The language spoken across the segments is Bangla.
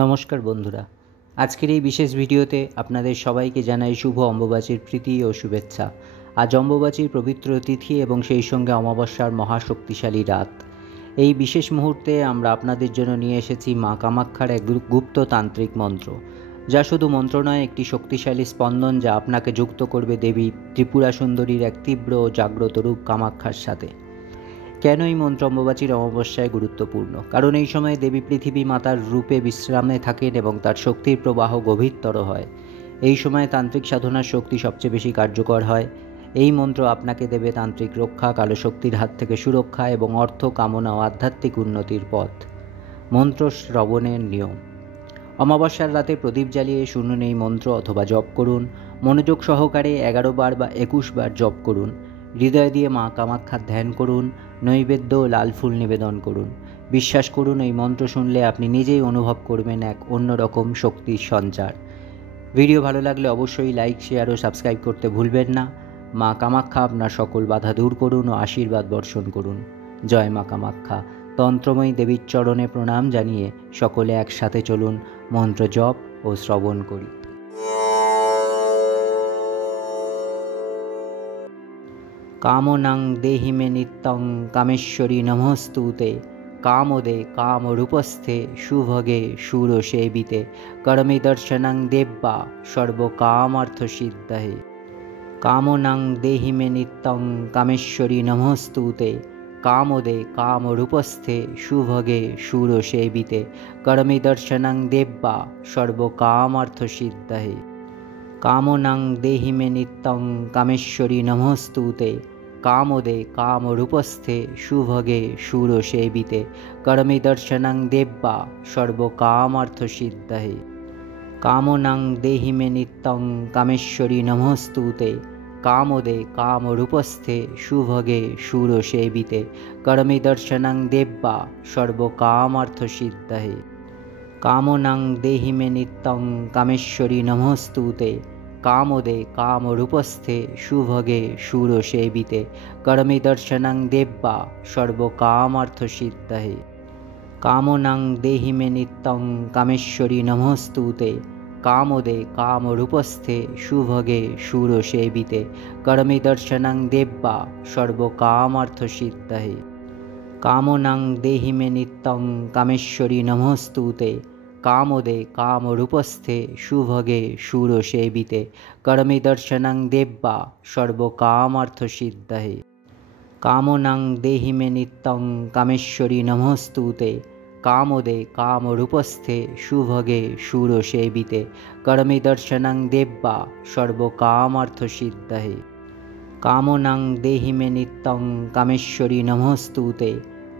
নমস্কার বন্ধুরা, আজকের এই বিশেষ ভিডিওতে আপনাদের সবাইকে জানাই শুভ অম্বুবাচীর প্রীতি ও শুভেচ্ছা। আজ অম্বুবাচীর পবিত্র তিথি এবং সেই সঙ্গে অমাবস্যার মহাশক্তিশালী রাত। এই বিশেষ মুহূর্তে আমরা আপনাদের জন্য নিয়ে এসেছি মা কামাখ্যার এক গুপ্ত তান্ত্রিক মন্ত্র, যা শুধু মন্ত্র নয়, একটি শক্তিশালী স্পন্দন যা আপনাকে যুক্ত করবে দেবী ত্রিপুরা সুন্দরীর এক তীব্র ও জাগ্রত রূপ কামাখ্যার সাথে। কেন এই মন্ত্র অম্বুবাচীর অমাবস্যায় গুরুত্বপূর্ণ? কারণ এই সময় দেবী পৃথিবী মাতার রূপে বিশ্রামে থাকেন এবং তার শক্তির প্রবাহ গভীরতর হয়। এই সময় তান্ত্রিক সাধনার শক্তি সবচেয়ে বেশি কার্যকর হয়। এই মন্ত্র আপনাকে দেবে তান্ত্রিক রক্ষা, কালো শক্তির হাত থেকে সুরক্ষা এবং অর্থ কামনা ও আধ্যাত্মিক উন্নতির পথ। মন্ত্র শ্রবণের নিয়ম: অমাবস্যার রাতে প্রদীপ জ্বালিয়ে শুনুন এই মন্ত্র অথবা জপ করুন। মনোযোগ সহকারে 11 বার বা 21 বার জপ করুন। হৃদয় দিয়ে মা কামাখ্যার ধ্যান করুন। নৈবেদ্য ও লাল ফুল নিবেদন করুন। বিশ্বাস করুন, এই মন্ত্র শুনলে আপনি নিজেই অনুভব করবেন এক অন্যরকম শক্তির সঞ্চার। ভিডিও ভালো লাগলে অবশ্যই লাইক, শেয়ার ও সাবস্ক্রাইব করতে ভুলবেন না। মা কামাখ্যা আপনার সকল বাধা দূর করুন ও আশীর্বাদ বর্ষণ করুন। জয় মা কামাখ্যা। তন্ত্রময়ী দেবীর চরণে প্রণাম জানিয়ে সকলে একসাথে চলুন মন্ত্র জপ ও শ্রবণ করি। কামনাং দেহি মে নিত্যং কামেশ্বরী নমস্তুতে। কামদে কামরূপস্থে শুভগে শূরসেবিতে। করমে দর্শনং দেব্যা সর্বকামার্থসিদ্ধয়ে। কামনাং দেহি মে নিত্যং কামেশ্বরী নমস্তুতে। কামদে কামরূপস্থে শুভগে শূরসেবিতে। করমে দর্শনং দেব্যা সর্বকামার্থসিদ্ধয়ে। কামনাং দেহি মে নিত্যং কামেশ্বরী নমস্তুতে। কামদে কামরূপস্থে শুভগে শূরসেবিতে। করমে দর্শনং দেব্যা সর্বকামার্থসিদ্ধয়ে। কামনাং দেহি মে নিত্যং কামেশ্বরী নমস্তুতে। কামদে কামরূপস্থে শুভগে শূরসেবিতে। করমে দর্শনং দেব্যা সর্বকামার্থসিদ্ধয়ে। কামনাং দেহি মে নিত্যং কামেশ্বরী নমস্তুতে। কামদে কামরূপস্থে শুভগে শূরসেবিতে। করমে দর্শনং দেব্যা সর্বকামার্থসিদ্ধয়ে। কামনাং দেহি মে নিত্যং কামেশ্বরী নমস্তুতে। কামদে কামরূপস্থে শুভগে শূরসেবিতে। করমে দর্শনং দেব্যা সর্বকামার্থসিদ্ধয়ে। কামনাং দেহি মে নিত্যং কামেশ্বরী নমস্তুতে। কামদে কামরূপস্থে শুভগে শূরসেবিতে। করমে দর্শনং দেব্যা সর্বকামার্থসিদ্ধয়ে। কামনাং দেহি মে নিত্যং কামেশ্বরী নমস্তুতে। কামদে কামরূপস্থে শুভগে শূরসেবিতে। করমে দর্শনং দেব্যা সর্বকামার্থসিদ্ধয়ে। কামনাং দেহি মে নিত্যং কামেশ্বরী নমস্তুতে।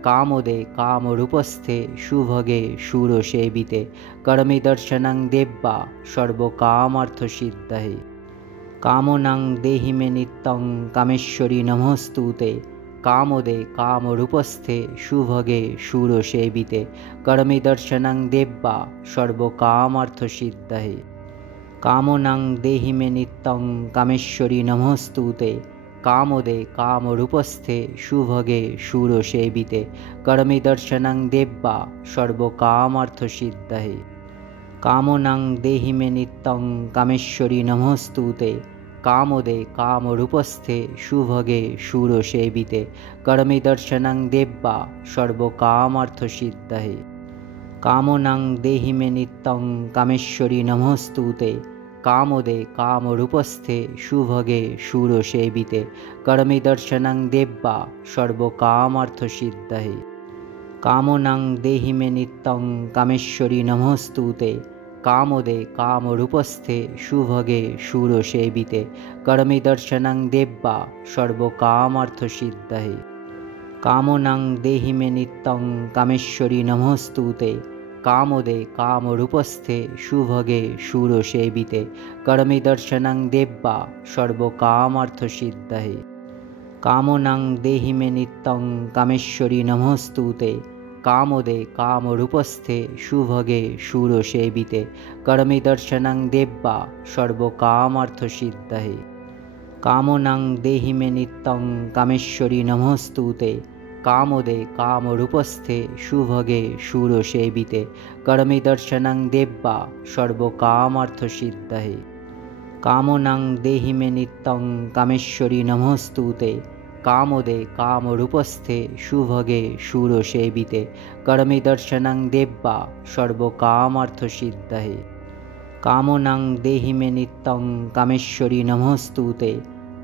কামদে কামরূপস্থে শুভগে শূরসেবিতে। করমে দর্শনং দেব্যা সর্বকামার্থসিদ্ধয়ে। কামনাং দেহি মে নিত্যং কামেশ্বরী নমস্তুতে। কামদে কামরূপস্থে শুভগে শূরসেবিতে। করমে দর্শনং দেব্যা সর্বকামার্থসিদ্ধয়ে। কামনাং দেহি মে নিত্যং কামেশ্বরী নমস্তুতে। কামদে কামরূপস্থে শুভগে শূরসেবিতে। করমে দর্শনং দেব্যা সর্বকামার্থসিদ্ধয়ে। কামনাং দেহি মে নিত্যং কামেশ্বরী নমস্তুতে। কামদে কামরূপস্থে শুভগে শূরসেবিতে। করমে দর্শনং দেব্যা সর্বকামার্থসিদ্ধয়ে। কামনাং দেহি মে নিত্যং কামেশ্বরী নমস্তুতে। কামদে কামরূপস্থে শুভগে শূরসেবিতে। করমে দর্শনং দেব্যা সর্বকামার্থসিদ্ধয়ে। কামনাং দেহি মে নিত্যং কামেশ্বরী নমস্তুতে। কামদে কামরূপস্থে শুভগে শূরসেবিতে। করমে দর্শনং দেব্যা সর্বকামার্থসিদ্ধয়ে। কামনাং দেহি মে নিত্যং কামেশ্বরী নমস্তুতে। কামদে কামরূপস্থে শুভগে শূরসেবিতে। করমে দর্শনং দেব্যা সর্বকামার্থসিদ্ধয়ে। কামনাং দেহি মে নিত্যং কামেশ্বরী নমস্তুতে। কামদে কামরূপস্থে শুভগে শূরসেবিতে। করমে দর্শনং দেব্যা সর্বকামার্থসিদ্ধয়ে। কামনাং দেহি মে নিত্যং কামেশ্বরী নমস্তুতে। कामोदे कामरूपस्थे शुभगे शूरसेविते करमे दर्शनं देव्या सर्वकामार्थसिद्धये कामनां देहि मे नित्यं कामेश्वरी नमोस्तुते कामोदे कामरूपस्थे शुभगे शूरसेविते करमे दर्शनं देव्या सर्वकामार्थसिद्धये कामनां देहि मे नित्यं कामेश्वरी नमोस्तुते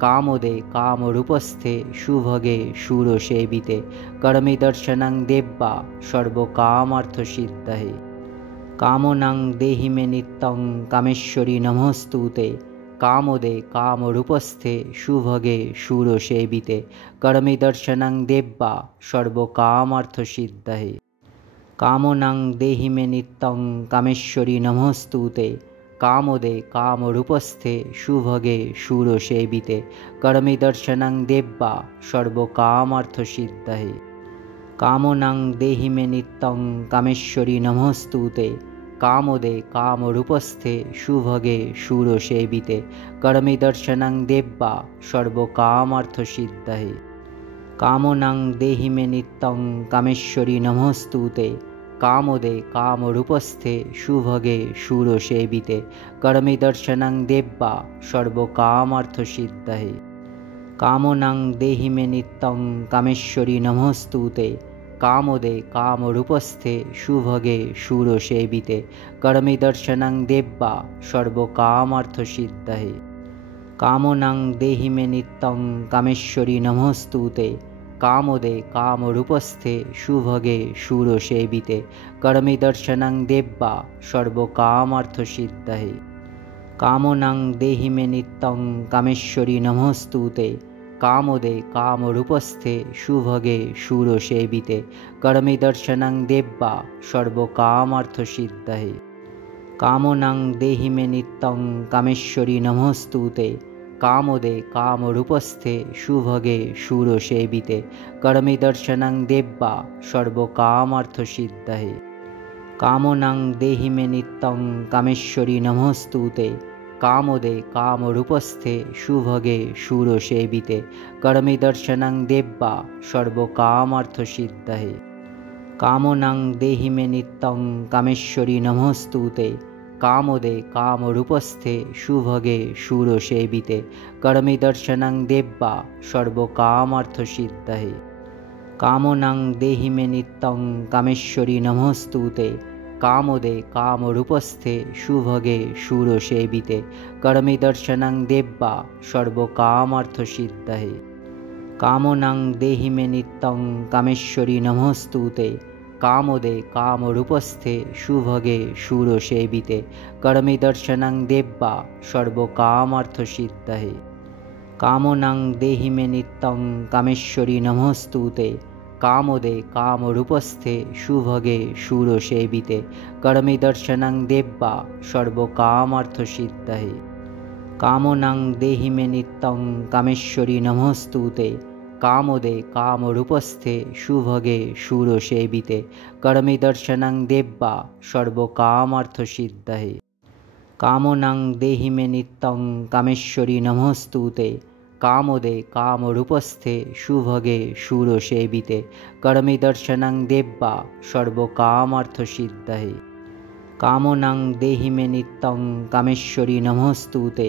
कामोदे कामरूपस्थे शुभगे शूरसेविते करमे दर्शनं देव्या सर्वकामार्थसिद्धये कामनां देहि मे नित्यं कामेश्वरी नमोस्तुते कामोदे कामरूपस्थे शुभगे शूरसेविते करमे दर्शनं देव्या सर्वकामार्थसिद्धये कामनां देहि मे नित्यं कामेश्वरी नमोस्तुते कामोदे कामरूपस्थे शुभगे शूरसेविते करमे दर्शनं देव्या सर्वकामार्थसिद्धये कामनां देहि मे नित्यं कामेश्वरी नमोस्तुते कामोदे कामरूपस्थे शुभगे शूरसेविते करमे दर्शनं देव्या सर्वकामार्थसिद्धये कामनां देहि मे नित्यं कामेश्वरी नमोस्तुते कामोदे कामरूपस्थे शुभगे शूरसेविते करमे दर्शनं देव्या सर्वकामार्थसिद्धये कामनां देहि मे नित्यं कामेश्वरी नमोस्तुते कामोदे कामरूपस्थे शुभगे शूरसेविते करमे दर्शनं देव्या सर्वकामार्थसिद्धये कामनां देहि मे नित्यं कामेश्वरी नमोस्तुते कामोदे कामरूपस्थे शुभगे शूरसेविते करमे दर्शनं देव्या सर्वकामार्थसिद्धये कामनां देहि मे नित्यं कामेश्वरी नमोस्तुते कामोदे कामरूपस्थे शुभगे शूरसेविते करमे दर्शनं देव्या सर्वकामार्थसिद्धये कामनां देहि मे नित्यं कामेश्वरी नमोस्तुते कामोदे कामरूपस्थे शुभगे शूरसेविते करमे दर्शनं देव्या सर्वकामार्थसिद्धये कामनां देहि मे नित्यं कामेश्वरी नमोस्तुते कामोदे कामरूपस्थे शुभगे शूरसेविते करमे दर्शनं देव्या सर्वकामार्थसिद्धये कामनां देहि मे नित्यं कामेश्वरी नमोस्तुते कामोदे कामरूपस्थे शुभगे शूरसेविते करमे दर्शनं देव्या सर्वकामार्थसिद्धये कामनां देहि मे नित्यं कामेश्वरी नमोस्तुते कामोदे कामरूपस्थे शुभगे शूरसेविते करमे दर्शनं देव्या सर्वकामार्थसिद्धये कामनां देहि मे नित्यं कामेश्वरी नमोस्तुते कामोदे कामरूपस्थे शुभगे शूरसेविते करमे दर्शनं देव्या सर्वकामार्थसिद्धये कामनां देहि मे नित्यं कामेश्वरी नमोस्तुते कामोदे कामरूपस्थे शुभगे शूरसेविते करमे दर्शनं देव्या सर्वकामार्थसिद्धये कामनां देहि मे नित्यं कामेश्वरी नमोस्तुते कामोदे कामरूपस्थे शुभगे शूरसेविते करमे दर्शनं देव्या सर्वकामार्थसिद्धये कामनां देहि मे नित्यं कामेश्वरी नमोस्तुते कामोदे कामरूपस्थे शुभगे शूरसेविते करमे दर्शनं देव्या सर्वकामार्थसिद्धये कामनां देहि मे नित्यं कामेश्वरी नमोस्तुते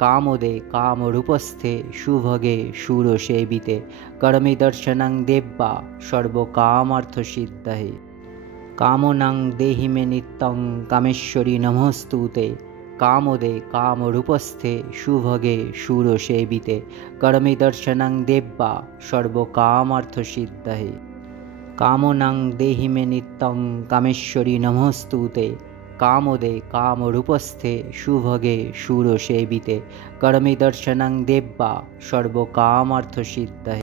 कामोदे कामरूपस्थे शुभगे शूरसेविते करमे दर्शनं देव्या सर्वकामार्थसिद्धये कामनां देहि मे नित्यं कामेश्वरी नमोस्तुते कामोदे कामरूपस्थे शुभगे शूरसेविते करमे दर्शनं देव्या सर्वकामार्थसिद्धये कामनां देहि मे नित्यं कामेश्वरी नमोस्तुते कामोदे कामरूपस्थे शुभगे शूरसेविते करमे दर्शनं देव्या सर्वकामार्थसिद्धये।